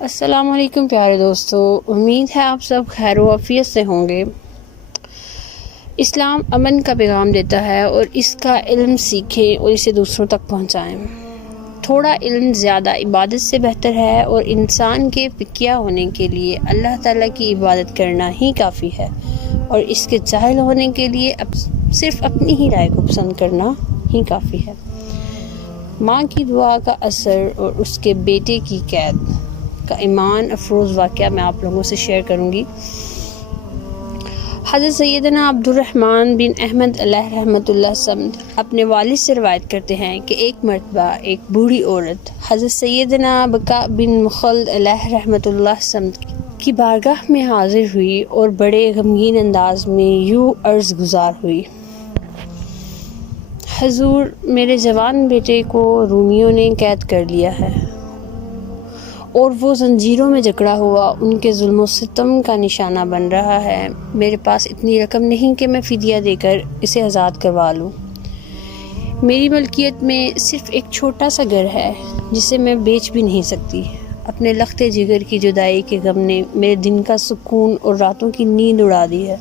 السلام علیکم پیارے دوستو، امید ہے آپ سب خیر و عافیت سے ہوں گے۔ اسلام امن کا پیغام دیتا ہے اور اس کا علم سیکھیں اور اسے دوسروں تک پہنچائیں۔ تھوڑا علم زیادہ عبادت سے بہتر ہے اور انسان کے فقیہ ہونے کے لیے اللہ تعالیٰ کی عبادت کرنا ہی کافی ہے، اور اس کے جاہل ہونے کے لیے صرف اپنی ہی رائے کو پسند کرنا ہی کافی ہے۔ ماں کی دعا کا اثر اور اس کے بیٹے کی قید کا ایمان افروز واقعہ میں آپ لوگوں سے شیئر کروں گی۔ حضرت سیدنا عبد الرحمن بن احمد علیہ رحمۃ اللہ سمد اپنے والد سے روایت کرتے ہیں کہ ایک مرتبہ ایک بوڑھی عورت حضرت سیدنا بکا بن مخلد علیہ رحمۃ اللہ سمد کی بارگاہ میں حاضر ہوئی اور بڑے غمگین انداز میں یوں عرض گزار ہوئی: حضور، میرے جوان بیٹے کو رومیوں نے قید کر لیا ہے اور وہ زنجیروں میں جکڑا ہوا ان کے ظلم و ستم کا نشانہ بن رہا ہے۔ میرے پاس اتنی رقم نہیں کہ میں فدیہ دے کر اسے آزاد کروا لوں۔ میری ملکیت میں صرف ایک چھوٹا سا گھر ہے جسے میں بیچ بھی نہیں سکتی۔ اپنے لخت جگر کی جدائی کے غم نے میرے دن کا سکون اور راتوں کی نیند اڑا دی ہے۔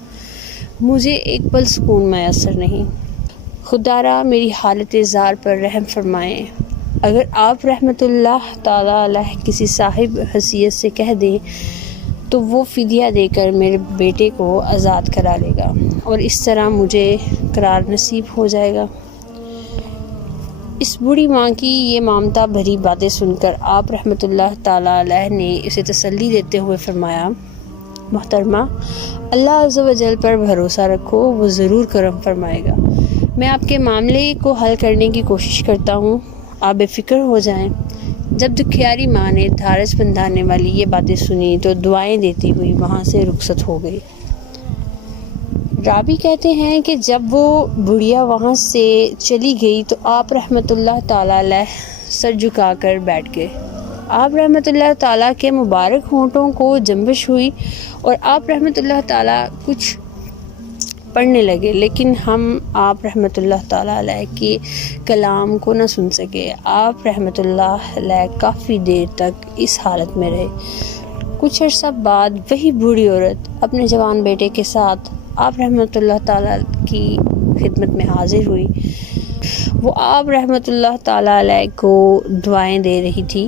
مجھے ایک پل سکون میسر نہیں۔ خدارا میری حالت زار پر رحم فرمائیں۔ اگر آپ رحمت اللہ تعالیٰ علیہ کسی صاحب حیثیت سے کہہ دیں تو وہ فدیہ دے کر میرے بیٹے کو آزاد کرا لے گا اور اس طرح مجھے قرار نصیب ہو جائے گا۔ اس بوڑھی ماں کی یہ ممتا بھری باتیں سن کر آپ رحمت اللہ تعالیٰ علیہ نے اسے تسلی دیتے ہوئے فرمایا: محترمہ، اللہ عز و جل پر بھروسہ رکھو، وہ ضرور کرم فرمائے گا۔ میں آپ کے معاملے کو حل کرنے کی کوشش کرتا ہوں، آپ بے فکر ہو جائیں۔ جب دکھیاری ماں نے دھارس بندھانے والی یہ باتیں سنی تو دعائیں دیتی ہوئی وہاں سے رخصت ہو گئی۔ راوی کہتے ہیں کہ جب وہ بڑھیا وہاں سے چلی گئی تو آپ رحمت اللہ تعالیٰ علیہ سر جھکا کر بیٹھ گئے۔ آپ رحمت اللہ تعالیٰ کے مبارک ہونٹوں کو جنبش ہوئی اور آپ رحمت اللہ تعالیٰ کچھ پڑھنے لگے، لیکن ہم آپ رحمت اللہ تعالیٰ علیہ کے کلام کو نہ سن سکے۔ آپ رحمت اللہ علیہ کافی دیر تک اس حالت میں رہے۔ کچھ عرصہ بعد وہی بوڑھی عورت اپنے جوان بیٹے کے ساتھ آپ رحمت اللہ تعالیٰ کی خدمت میں حاضر ہوئی۔ وہ آپ رحمت اللہ تعالیٰ علیہ کو دعائیں دے رہی تھی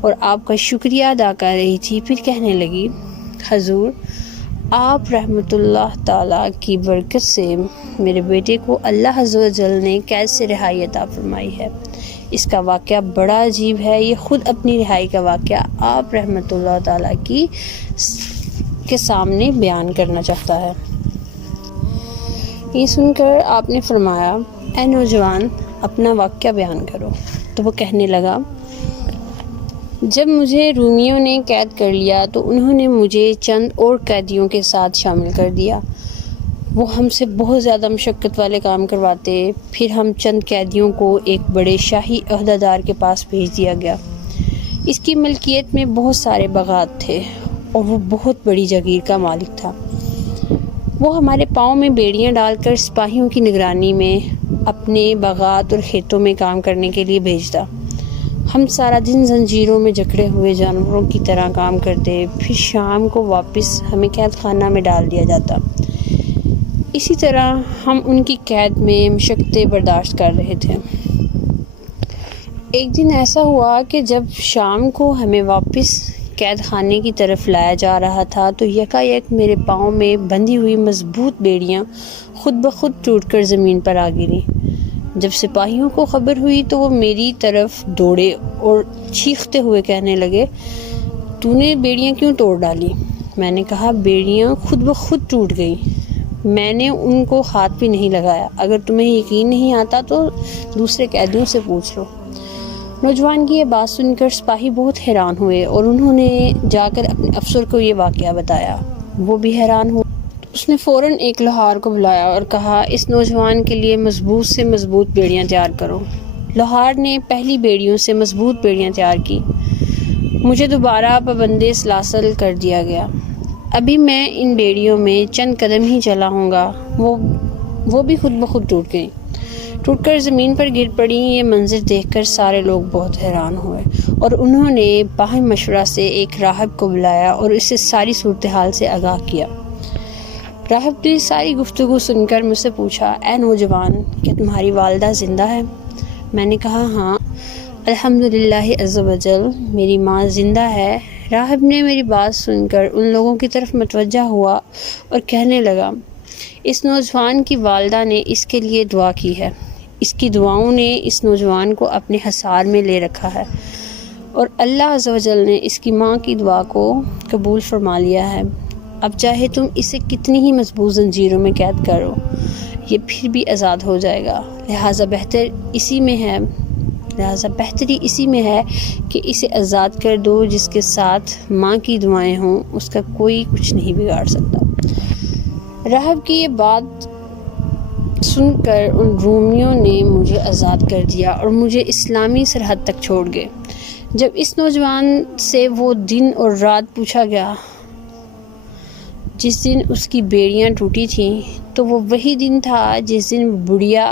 اور آپ کا شکریہ ادا کر رہی تھی۔ پھر کہنے لگی: حضور، آپ رحمت اللہ تعالیٰ کی برکت سے میرے بیٹے کو اللہ عز و جل نے قید سے رہائی عطا فرمائی ہے۔ اس کا واقعہ بڑا عجیب ہے۔ یہ خود اپنی رہائی کا واقعہ آپ رحمت اللہ تعالیٰ کے سامنے بیان کرنا چاہتا ہے۔ یہ سن کر آپ نے فرمایا: اے نوجوان، اپنا واقعہ بیان کرو۔ تو وہ کہنے لگا: جب مجھے رومیوں نے قید کر لیا تو انہوں نے مجھے چند اور قیدیوں کے ساتھ شامل کر دیا۔ وہ ہم سے بہت زیادہ مشقت والے کام کرواتے۔ پھر ہم چند قیدیوں کو ایک بڑے شاہی عہدیدار کے پاس بھیج دیا گیا۔ اس کی ملکیت میں بہت سارے باغات تھے اور وہ بہت بڑی جاگیر کا مالک تھا۔ وہ ہمارے پاؤں میں بیڑیاں ڈال کر سپاہیوں کی نگرانی میں اپنے باغات اور کھیتوں میں کام کرنے کے لیے بھیجتا۔ ہم سارا دن زنجیروں میں جکڑے ہوئے جانوروں کی طرح کام کرتے، پھر شام کو واپس ہمیں قید خانہ میں ڈال دیا جاتا۔ اسی طرح ہم ان کی قید میں مشقتیں برداشت کر رہے تھے۔ ایک دن ایسا ہوا کہ جب شام کو ہمیں واپس قید خانے کی طرف لایا جا رہا تھا تو یکایک میرے پاؤں میں بندھی ہوئی مضبوط بیڑیاں خود بخود ٹوٹ کر زمین پر آ گریں۔ جب سپاہیوں کو خبر ہوئی تو وہ میری طرف دوڑے اور چیختے ہوئے کہنے لگے: تو نے بیڑیاں کیوں توڑ ڈالی؟ میں نے کہا: بیڑیاں خود بخود ٹوٹ گئیں، میں نے ان کو ہاتھ بھی نہیں لگایا۔ اگر تمہیں یقین نہیں آتا تو دوسرے قیدیوں سے پوچھ لو۔ نوجوان کی یہ بات سن کر سپاہی بہت حیران ہوئے اور انہوں نے جا کر اپنے افسر کو یہ واقعہ بتایا۔ وہ بھی حیران ہوا۔ اس نے فوراً ایک لوہار کو بلایا اور کہا: اس نوجوان کے لیے مضبوط سے مضبوط بیڑیاں تیار کرو۔ لوہار نے پہلی بیڑیوں سے مضبوط بیڑیاں تیار کی۔ مجھے دوبارہ پابند سلاسل کر دیا گیا۔ ابھی میں ان بیڑیوں میں چند قدم ہی چلا ہوں گا، وہ بھی خود بخود ٹوٹ گئیں۔ ٹوٹ کر زمین پر گر پڑی۔ یہ منظر دیکھ کر سارے لوگ بہت حیران ہوئے اور انہوں نے باہم مشورہ سے ایک راہب کو بلایا اور اسے ساری صورتحال سے آگاہ کیا۔ راہب نے ساری گفتگو سن کر مجھ سے پوچھا، اے نوجوان، کیا تمہاری والدہ زندہ ہے؟ میں نے کہا، ہاں الحمدللہ عز و جل، میری ماں زندہ ہے۔ راہب نے میری بات سن کر ان لوگوں کی طرف متوجہ ہوا اور کہنے لگا، اس نوجوان کی والدہ نے اس کے لیے دعا کی ہے، اس کی دعاؤں نے اس نوجوان کو اپنے حصار میں لے رکھا ہے اور اللہ عز و جل نے اس کی ماں کی دعا کو قبول فرما لیا ہے۔ اب چاہے تم اسے کتنی ہی مضبوط زنجیروں میں قید کرو، یہ پھر بھی آزاد ہو جائے گا۔ لہٰذا بہتری اسی میں ہے کہ اسے آزاد کر دو۔ جس کے ساتھ ماں کی دعائیں ہوں اس کا کوئی کچھ نہیں بگاڑ سکتا۔ راہب کی یہ بات سن کر ان رومیوں نے مجھے آزاد کر دیا اور مجھے اسلامی سرحد تک چھوڑ گئے۔ جب اس نوجوان سے وہ دن اور رات پوچھا گیا جس دن اس کی بیڑیاں ٹوٹی تھیں، تو وہ وہی دن تھا جس دن بڑھیا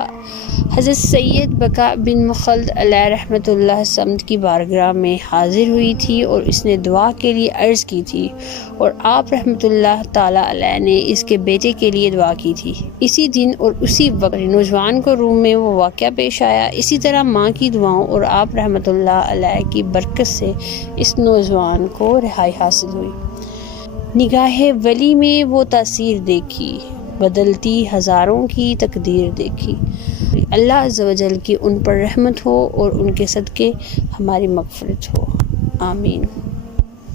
حضرت سید بقا بن مخلد علیہ رحمۃ اللہ سمت کی بارگاہ میں حاضر ہوئی تھی اور اس نے دعا کے لیے عرض کی تھی اور آپ رحمۃ اللہ تعالیٰ علیہ نے اس کے بیٹے کے لیے دعا کی تھی۔ اسی دن اور اسی وقت نوجوان کو روم میں وہ واقعہ پیش آیا۔ اسی طرح ماں کی دعاؤں اور آپ رحمۃ اللہ علیہ کی برکت سے اس نوجوان کو رہائی حاصل ہوئی۔ نگاہ ولی میں وہ تاثیر دیکھی، بدلتی ہزاروں کی تقدیر دیکھی۔ اللہ عز و جل کی ان پر رحمت ہو اور ان کے صدقے ہماری مغفرت ہو، آمین۔